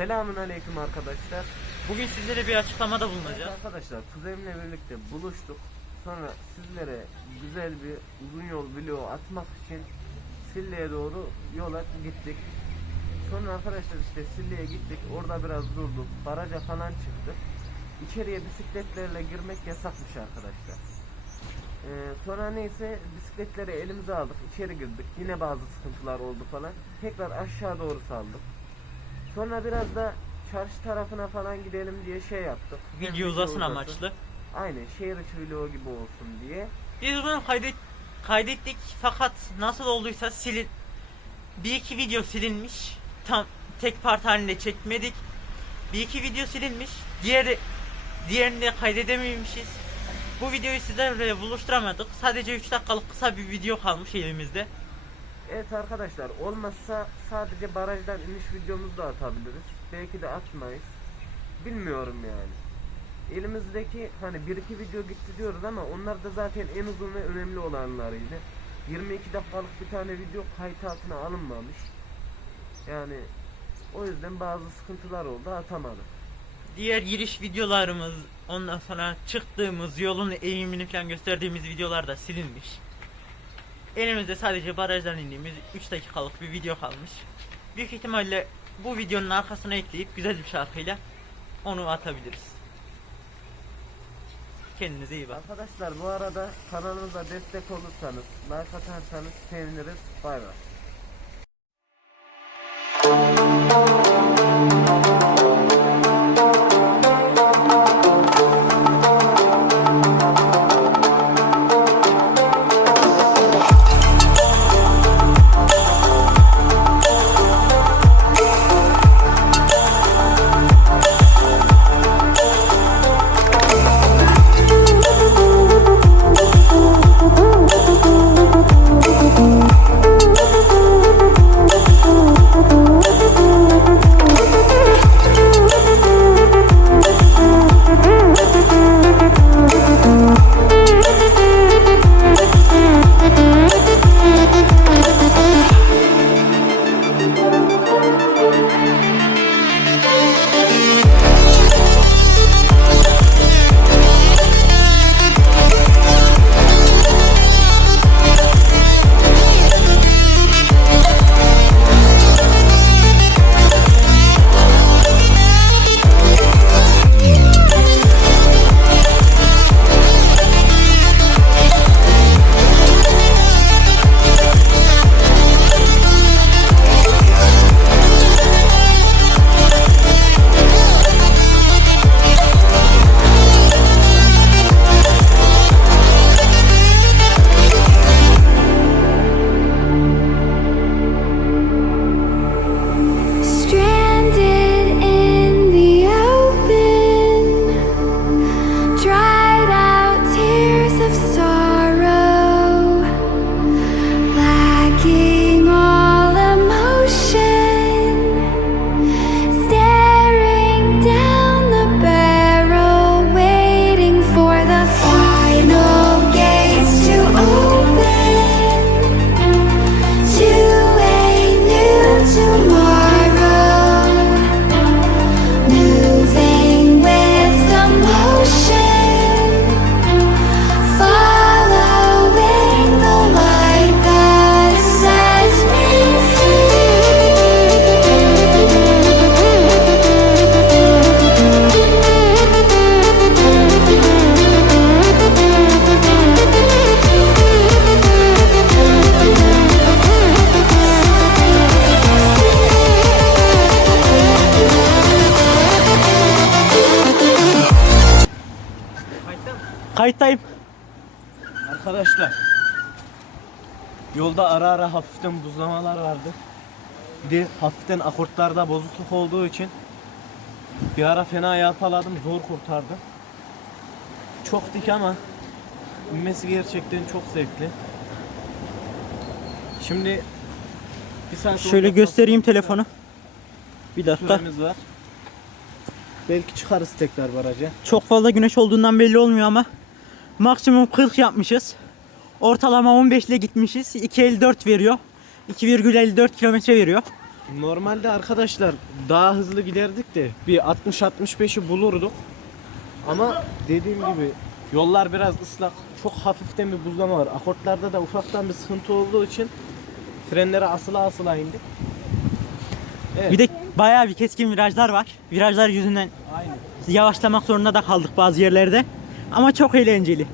Selamun aleyküm arkadaşlar. Bugün sizlere bir açıklamada Evet bulunacağız. arkadaşlar kuzenimle birlikte buluştuk. Sonra sizlere güzel bir uzun yol video atmak için Sille'ye doğru yola gittik. Sonra arkadaşlar işte Sille'ye gittik. Orada biraz durduk. Baraja falan çıktık. İçeriye bisikletlerle girmek yasakmış arkadaşlar. Ee, sonra neyse bisikletleri elimize aldık. içeri girdik. Yine bazı sıkıntılar oldu falan. Tekrar aşağı doğru saldık. Sonra biraz da çarşı tarafına falan gidelim diye şey yaptık. Hem Video uzasın amaçlı. Aynen şehir içi vlog gibi olsun diye. Biz bunu kaydet kaydettik fakat nasıl olduysa silin bir iki video silinmiş. Tam tek part halinde çekmedik. Bir iki video silinmiş. Diğeri diğerini de kaydedememişiz. Bu videoyu sizlerle buluşturamadık. Sadece 3 dakikalık kısa bir video kalmış elimizde. Evet arkadaşlar olmazsa sadece barajdan iniş videomuzu da atabiliriz. Belki de atmayız. Bilmiyorum yani. Elimizdeki hani bir iki video gitti diyoruz ama onlar da zaten en uzun ve önemli olanlarıydı. 22 dakikalık bir tane video kayıt altına alınmamış. Yani o yüzden bazı sıkıntılar oldu atamadık. Diğer giriş videolarımız, ondan sonra çıktığımız yolun eğimini falan gösterdiğimiz videolar da silinmiş. Elimizde sadece barajdan indiğimiz 3 dakikalık bir video kalmış. Büyük ihtimalle bu videonun arkasına ekleyip güzel bir şarkıyla onu atabiliriz. Kendinize iyi bakın. Arkadaşlar bu arada kanalımıza destek olursanız, like atarsanız seviniriz. Bay bay. Kayıttayım. Arkadaşlar yolda ara ara hafiften buzlamalar vardı. Bir de hafiften akortlarda bozukluk olduğu için bir ara fena yalpaladım zor kurtardım. Çok dik ama inmesi gerçekten çok zevkli. Şimdi bir saat Şöyle göstereyim telefonu. Bir dakika. Süremiz var. Belki çıkarız tekrar baraja. Çok fazla güneş olduğundan belli olmuyor ama maksimum 40 yapmışız. Ortalama 15 ile gitmişiz. 2.54 veriyor. 2,54 kilometre veriyor. Normalde arkadaşlar daha hızlı giderdik de bir 60-65'i bulurduk. Ama dediğim gibi yollar biraz ıslak. Çok hafiften bir buzlama var. Akortlarda da ufaktan bir sıkıntı olduğu için frenlere asıla asıla indik. Evet. Bir de bayağı bir keskin virajlar var. Virajlar yüzünden Aynen. yavaşlamak zorunda da kaldık bazı yerlerde. Ama çok eğlenceli.